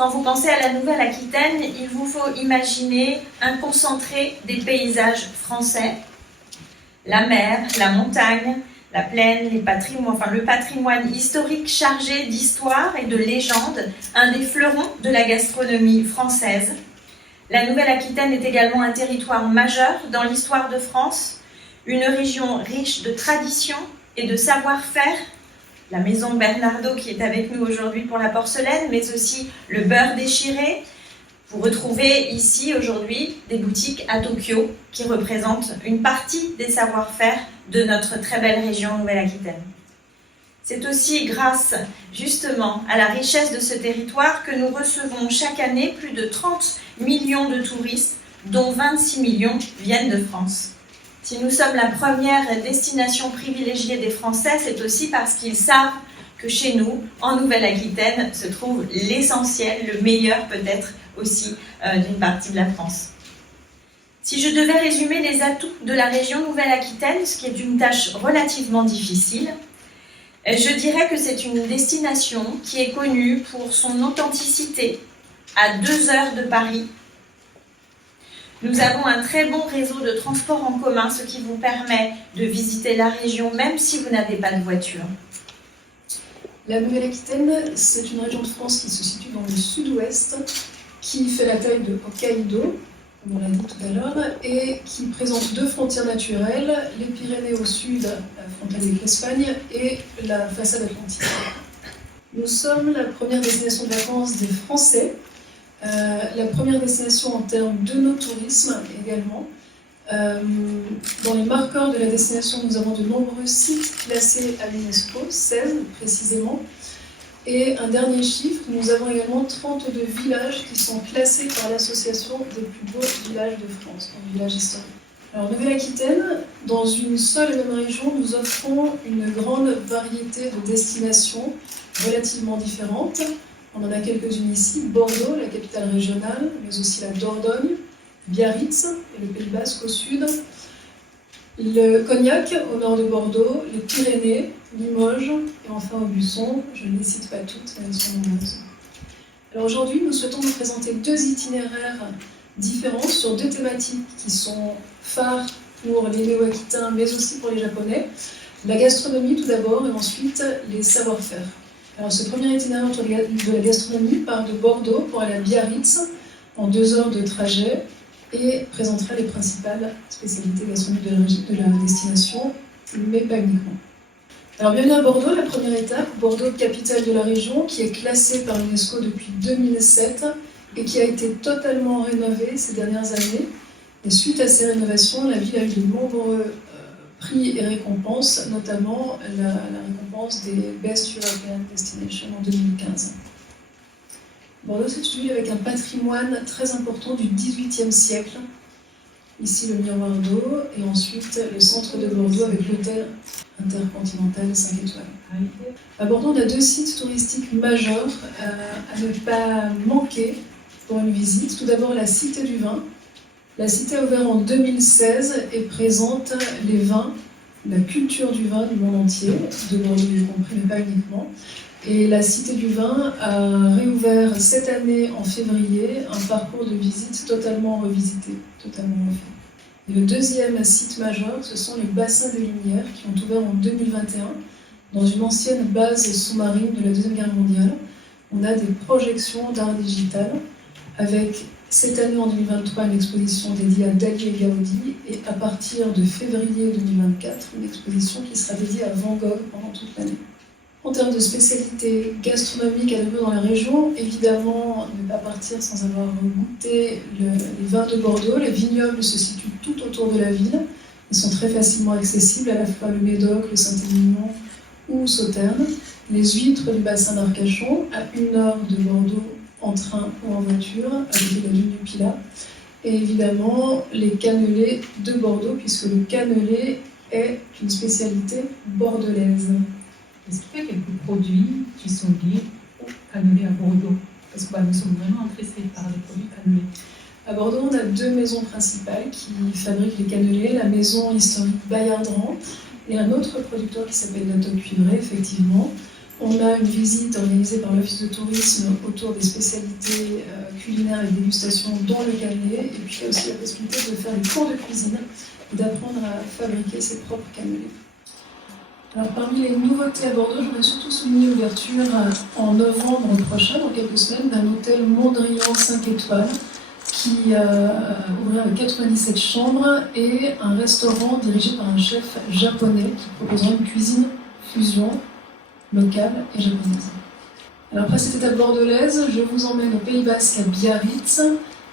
Quand vous pensez à la Nouvelle-Aquitaine, il vous faut imaginer un concentré des paysages français. La mer, la montagne, la plaine, le patrimoine historique chargé d'histoire et de légendes, un des fleurons de la gastronomie française. La Nouvelle-Aquitaine est également un territoire majeur dans l'histoire de France, une région riche de traditions et de savoir-faire. La maison Bernardo qui est avec nous aujourd'hui pour la porcelaine, mais aussi le beurre déchiré. Vous retrouvez ici aujourd'hui des boutiques à Tokyo qui représentent une partie des savoir-faire de notre très belle région Nouvelle-Aquitaine. C'est aussi grâce justement à la richesse de ce territoire que nous recevons chaque année plus de 30 millions de touristes, dont 26 millions viennent de France. Si nous sommes la première destination privilégiée des Français, c'est aussi parce qu'ils savent que chez nous, en Nouvelle-Aquitaine, se trouve l'essentiel, le meilleur peut-être aussi d'une partie de la France. Si je devais résumer les atouts de la région Nouvelle-Aquitaine, ce qui est une tâche relativement difficile, je dirais que c'est une destination qui est connue pour son authenticité à 2 heures de Paris. Nous avons un très bon réseau de transport en commun, ce qui vous permet de visiter la région même si vous n'avez pas de voiture. La Nouvelle-Aquitaine, c'est une région de France qui se situe dans le sud-ouest, qui fait la taille de Hokkaido, comme on l'a dit tout à l'heure, et qui présente 2 frontières naturelles, les Pyrénées au sud, la frontière avec l'Espagne, et la façade atlantique. Nous sommes la première destination de vacances des Français, la première destination en termes de no-tourisme également. Dans les marqueurs de la destination, nous avons de nombreux sites classés à l'UNESCO, 16 précisément. Et un dernier chiffre, nous avons également 32 villages qui sont classés par l'association des plus beaux villages de France, donc villages historiques. Alors, Nouvelle-Aquitaine, dans une seule et même région, nous offrons une grande variété de destinations relativement différentes. On en a quelques-unes ici, Bordeaux, la capitale régionale, mais aussi la Dordogne, Biarritz et le Pays Basque au sud, le Cognac au nord de Bordeaux, les Pyrénées, Limoges et enfin Aubusson. Je ne les cite pas toutes, mais elles sont nombreuses. Alors aujourd'hui, nous souhaitons vous présenter 2 itinéraires différents sur 2 thématiques qui sont phares pour les Néo-Aquitains, mais aussi pour les Japonais. La gastronomie tout d'abord et ensuite les savoir-faire. Alors ce premier itinéraire autour de la gastronomie part de Bordeaux pour aller à Biarritz en 2 heures de trajet et présentera les principales spécialités gastronomiques de la destination, mais pas uniquement. Alors bienvenue à Bordeaux, la première étape, Bordeaux, capitale de la région, qui est classée par l'UNESCO depuis 2007 et qui a été totalement rénovée ces dernières années. Et suite à ces rénovations, la ville a eu de nombreux prix et récompenses, notamment la récompense des Best European Destination en 2015. Bordeaux, c'est une ville avec un patrimoine très important du XVIIIe siècle. Ici, le miroir d'eau, et ensuite le centre de Bordeaux avec l'hôtel intercontinental 5 étoiles. À Bordeaux, on a 2 sites touristiques majeurs à ne pas manquer pour une visite. Tout d'abord, la Cité du Vin. La cité a ouvert en 2016 et présente les vins, la culture du vin du monde entier, de Bordeaux y compris, mais pas uniquement. Et la Cité du Vin a réouvert cette année, en février, un parcours de visite totalement revisité, totalement refait. Et le deuxième site majeur, ce sont les bassins des Lumières qui ont ouvert en 2021 dans une ancienne base sous-marine de la Deuxième Guerre mondiale. On a des projections d'art digital avec cette année en 2023 une exposition dédiée à Dali et Gaudi et à partir de février 2024 une exposition qui sera dédiée à Van Gogh pendant toute l'année. En termes de spécialités gastronomiques à nouveau dans la région, évidemment, ne pas partir sans avoir goûté les vins de Bordeaux. Les vignobles se situent tout autour de la ville. Ils sont très facilement accessibles, à la fois le Médoc, le Saint-Émilion ou Sauternes. Les huîtres du bassin d'Arcachon, à 1 heure de Bordeaux en train ou en voiture, avec la dune du Pilat. Et évidemment, les cannelés de Bordeaux, puisque le cannelé est une spécialité bordelaise. Est-ce qu'il y a quelques produits qui sont liés au cannelé à Bordeaux? Parce que nous sommes vraiment intéressés par les produits cannelés. À Bordeaux, on a 2 maisons principales qui fabriquent les cannelés, la maison historique Bayardran et un autre producteur qui s'appelle La Toque Cuivrée, effectivement. On a une visite organisée par l'Office de tourisme autour des spécialités culinaires et dégustation dans le cannelé. Et puis il y a aussi la possibilité de faire des cours de cuisine et d'apprendre à fabriquer ses propres cannelés. Alors parmi les nouveautés à Bordeaux, je voudrais surtout souligner l'ouverture en novembre prochain, dans quelques semaines, d'un hôtel Mondrian 5 étoiles qui ouvrira avec 97 chambres et un restaurant dirigé par un chef japonais qui proposera une cuisine fusion locale et japonaise. Alors après cette étape bordelaise, je vous emmène au Pays Basque à Biarritz.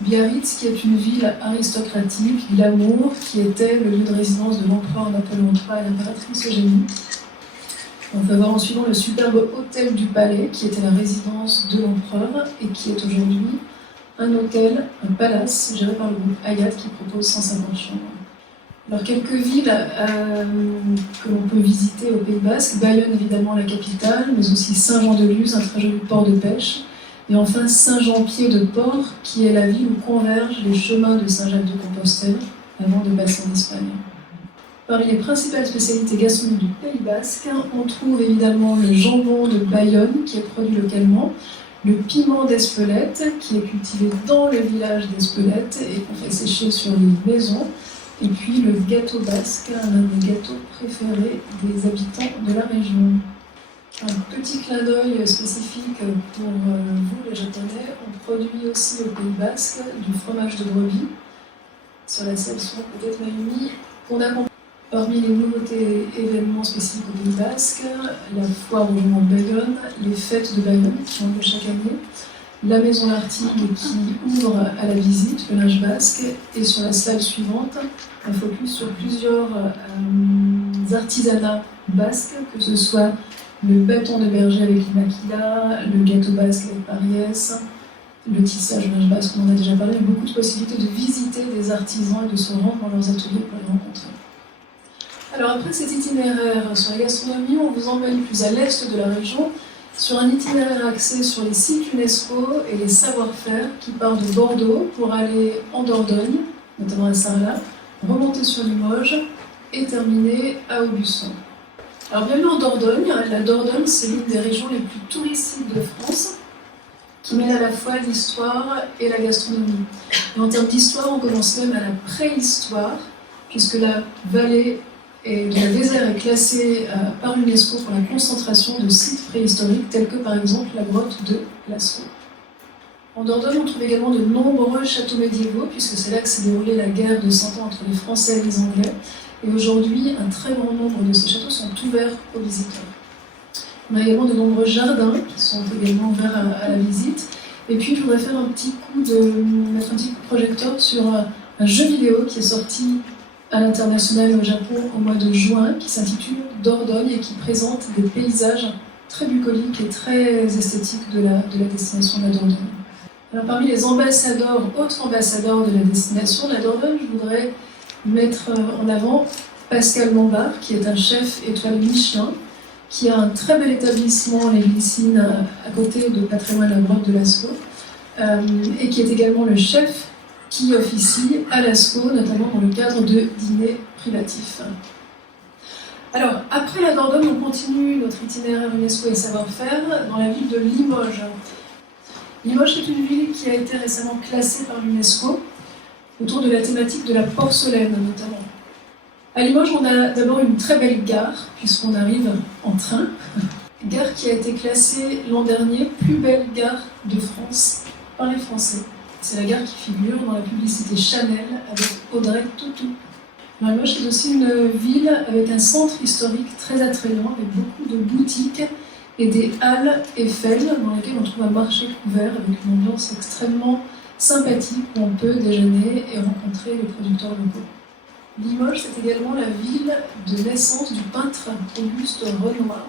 Biarritz qui est une ville aristocratique, glamour, qui était le lieu de résidence de l'empereur Napoléon III et l'impératrice Eugénie. On peut voir en suivant le superbe hôtel du Palais, qui était la résidence de l'empereur et qui est aujourd'hui un hôtel, un palace géré par le groupe Hayat qui propose 150 chambres. Alors quelques villes que l'on peut visiter au Pays Basque, Bayonne évidemment la capitale, mais aussi Saint-Jean-de-Luz, un très joli port de pêche, et enfin Saint-Jean-Pied-de-Port, qui est la ville où convergent les chemins de Saint-Jacques-de-Compostelle avant de passer en Espagne. Parmi les principales spécialités gastronomiques du Pays Basque, on trouve évidemment le jambon de Bayonne qui est produit localement, le piment d'Espelette qui est cultivé dans le village d'Espelette et qu'on fait sécher sur les maisons, et puis le gâteau basque, l'un des gâteaux préférés des habitants de la région. Un petit clin d'œil spécifique pour vous les Japonais, on produit aussi au Pays Basque du fromage de brebis, sur la selle souvent peut-être Mayumi, qu'on accompagne. Parmi les nouveautés événements spécifiques au Pays Basque, la foire au jambon de Bayonne, les fêtes de Bayonne qui ont lieu chaque année, la maison Lartigue qui ouvre à la visite, le linge basque, et sur la salle suivante, un focus sur plusieurs artisanats basques, que ce soit le bâton de berger avec l'Imaquila, le gâteau basque avec Pariès, le tissage linge basque, on en a déjà parlé, mais beaucoup de possibilités de visiter des artisans et de se rendre dans leurs ateliers pour les rencontrer. Alors après cet itinéraire sur la gastronomie, on vous emmène plus à l'est de la région, sur un itinéraire axé sur les sites UNESCO et les savoir-faire qui part de Bordeaux pour aller en Dordogne, notamment à Sarlat, remonter sur Limoges et terminer à Aubusson. Alors bienvenue en Dordogne. La Dordogne, c'est l'une des régions les plus touristiques de France, qui mêle à la fois l'histoire et la gastronomie. Et en termes d'histoire, on commence même à la préhistoire, puisque la vallée de la Vézère est classée par l'UNESCO pour la concentration de sites préhistoriques, tels que par exemple la grotte de Lascaux. En Dordogne, on trouve également de nombreux châteaux médiévaux, puisque c'est là que s'est déroulée la guerre de 100 ans entre les Français et les Anglais. Et aujourd'hui, un très grand nombre de ces châteaux sont ouverts aux visiteurs. On a également de nombreux jardins qui sont également ouverts à la visite. Et puis, je voudrais faire mettre un petit coup de projecteur sur un jeu vidéo qui est sorti à l'international au Japon au mois de juin, qui s'intitule Dordogne et qui présente des paysages très bucoliques et très esthétiques de la destination de la Dordogne. Alors, parmi les ambassadeurs, autres ambassadeurs de la destination de la Dordogne, je voudrais mettre en avant Pascal Lombard, qui est un chef étoilé Michelin, qui a un très bel établissement, les Glycines, à côté de patrimoine de la grotte de Lascaux, et qui est également le chef qui officie à Lascaux, notamment dans le cadre de dîners privatifs. Alors, après la Dordogne, on continue notre itinéraire UNESCO et savoir-faire dans la ville de Limoges. Limoges est une ville qui a été récemment classée par l'UNESCO autour de la thématique de la porcelaine, notamment. À Limoges, on a d'abord une très belle gare, puisqu'on arrive en train. Gare qui a été classée l'an dernier plus belle gare de France par les Français. C'est la gare qui figure dans la publicité Chanel avec Audrey Tautou. Limoges est aussi une ville avec un centre historique très attrayant, avec beaucoup de boutiques et des halles Eiffel dans lesquelles on trouve un marché couvert avec une ambiance extrêmement sympathique où on peut déjeuner et rencontrer les producteurs locaux. Limoges, c'est également la ville de naissance du peintre Auguste Renoir.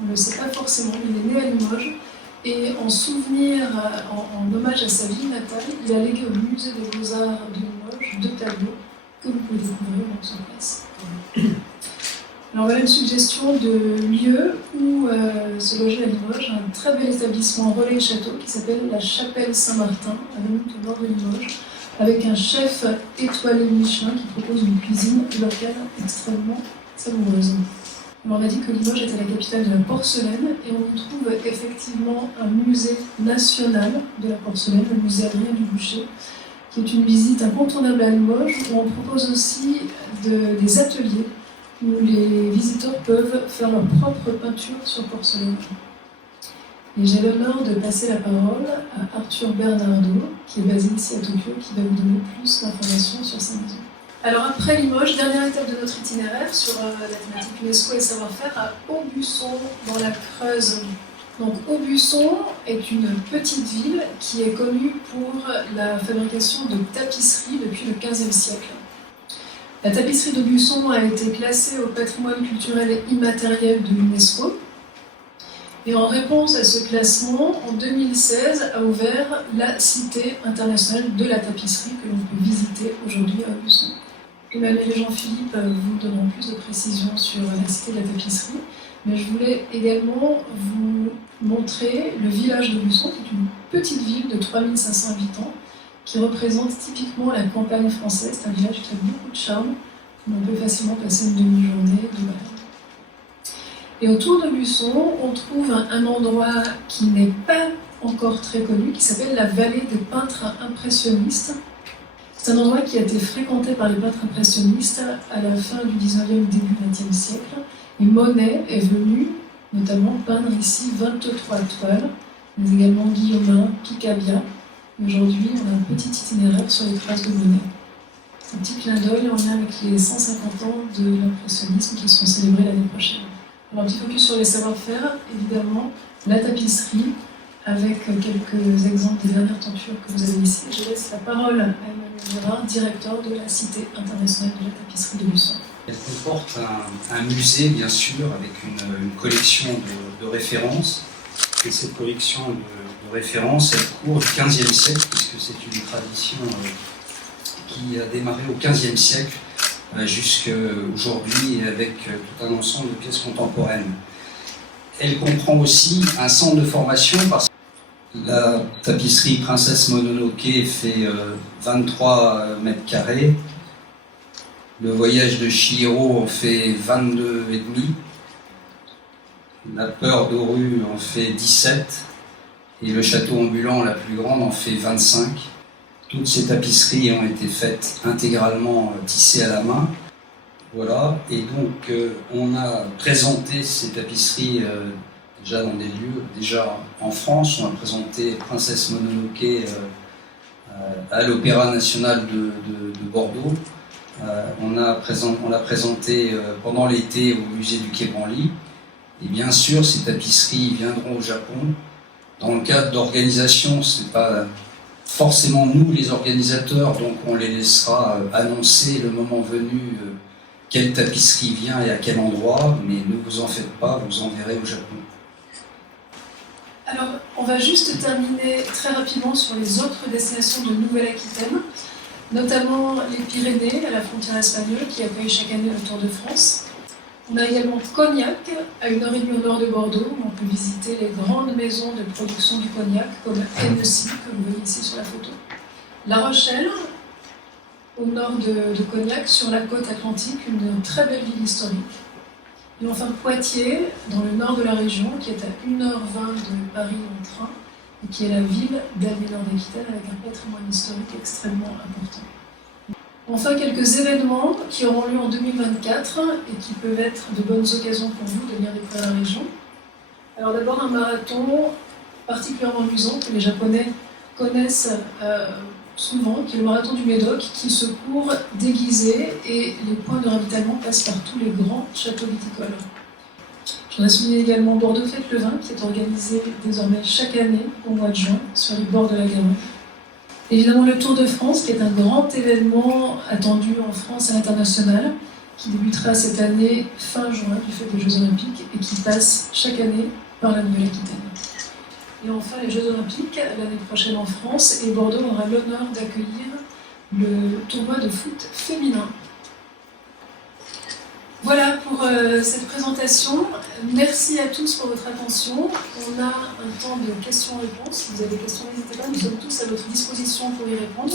On ne le sait pas forcément, mais il est né à Limoges. Et en souvenir, en hommage à sa ville natale, il a légué au musée des Beaux-Arts de Limoges 2 tableaux que vous pouvez découvrir sur place. Alors voilà une suggestion de lieu où se loger à Limoges, un très bel établissement relais château qui s'appelle la Chapelle Saint-Martin, à la minute au nord de Limoges, avec un chef étoilé Michelin qui propose une cuisine locale extrêmement savoureuse. Alors, on a dit que Limoges était la capitale de la porcelaine et on y trouve effectivement un musée national de la porcelaine, le musée Adrien Dubuchet, qui est une visite incontournable à Limoges où on propose aussi des ateliers où les visiteurs peuvent faire leur propre peinture sur porcelaine. Et j'ai l'honneur de passer la parole à Arthur Bernardo, qui est basé ici à Tokyo, qui va vous donner plus d'informations sur sa maison. Alors après Limoges, dernière étape de notre itinéraire sur la thématique UNESCO et savoir-faire, à Aubusson, dans la Creuse. Donc Aubusson est une petite ville qui est connue pour la fabrication de tapisseries depuis le XVe siècle. La tapisserie d'Aubusson a été classée au patrimoine culturel immatériel de l'UNESCO. Et en réponse à ce classement, en 2016 a ouvert la Cité internationale de la tapisserie que l'on peut visiter aujourd'hui à Aubusson. Emmanuel et Jean-Philippe vous donneront plus de précisions sur la Cité de la tapisserie, mais je voulais également vous montrer le village d'Aubusson, qui est une petite ville de 3500 habitants, qui représente typiquement la campagne française. C'est un village qui a beaucoup de charme, où on peut facilement passer une demi-journée de balade. Et autour d'Aubusson, on trouve un endroit qui n'est pas encore très connu, qui s'appelle la vallée des peintres impressionnistes. C'est un endroit qui a été fréquenté par les peintres impressionnistes à la fin du 19e, début du 20e siècle. Et Monet est venu notamment peindre ici 23 toiles, mais également Guillaumin, Picabia. Aujourd'hui, on a un petit itinéraire sur les traces de Monet. C'est un petit clin d'œil en lien avec les 150 ans de l'impressionnisme qui seront célébrés l'année prochaine. Alors, un petit focus sur les savoir-faire, évidemment, la tapisserie, avec quelques exemples des dernières tentures que vous avez ici. Je laisse la parole à Emmanuel Gérard, directeur de la Cité internationale de la tapisserie d'Aubusson. Elle comporte un musée, bien sûr, avec une collection de références. Et cette collection de références, elle court du XVe siècle, puisque c'est une tradition qui a démarré au XVe siècle, jusqu'à aujourd'hui, avec tout un ensemble de pièces contemporaines. Elle comprend aussi un centre de formation, parce que la tapisserie Princesse Mononoke fait 23 mètres carrés. Le voyage de Chihiro en fait 22,5. La peur d'Oru en fait 17. Et le château ambulant, la plus grande, en fait 25. Toutes ces tapisseries ont été faites intégralement tissées à la main. Voilà, et donc on a présenté ces tapisseries déjà dans des lieux, déjà en France. On a présenté Princesse Mononoke à l'Opéra National de Bordeaux. On l'a présenté pendant l'été au musée du Quai Branly. Et bien sûr, ces tapisseries viendront au Japon. Dans le cadre d'organisation, ce n'est pas forcément nous les organisateurs, donc on les laissera annoncer le moment venu quelle tapisserie vient et à quel endroit, mais ne vous en faites pas, vous en verrez au Japon. Alors, on va juste terminer très rapidement sur les autres destinations de Nouvelle-Aquitaine, notamment les Pyrénées, à la frontière espagnole, qui accueille chaque année le Tour de France. On a également Cognac, à 1h30 au nord de Bordeaux, où on peut visiter les grandes maisons de production du cognac, comme Hennessy, que vous voyez ici sur la photo. La Rochelle, au nord de Cognac, sur la côte atlantique, une très belle ville historique. Et enfin Poitiers, dans le nord de la région, qui est à 1h20 de Paris en train, et qui est la ville d'Alménor d'Aquitaine, avec un patrimoine historique extrêmement important. Enfin, quelques événements qui auront lieu en 2024 et qui peuvent être de bonnes occasions pour vous de venir découvrir la région. Alors d'abord un marathon particulièrement amusant que les Japonais connaissent souvent, qui est le marathon du Médoc, qui se court déguisé et les points de ravitaillement passent par tous les grands châteaux viticoles. Je voudrais souligner également Bordeaux Fête le Vin, qui est organisé désormais chaque année au mois de juin sur les bords de la Garonne. Évidemment le Tour de France, qui est un grand événement attendu en France et à l'international, qui débutera cette année fin juin du fait des Jeux Olympiques et qui passe chaque année par la Nouvelle-Aquitaine. Et enfin les Jeux Olympiques l'année prochaine en France, et Bordeaux aura l'honneur d'accueillir le tournoi de foot féminin. Voilà pour cette présentation. Merci à tous pour votre attention. On a un temps de questions-réponses. Si vous avez des questions, n'hésitez pas. Nous sommes tous à votre disposition pour y répondre.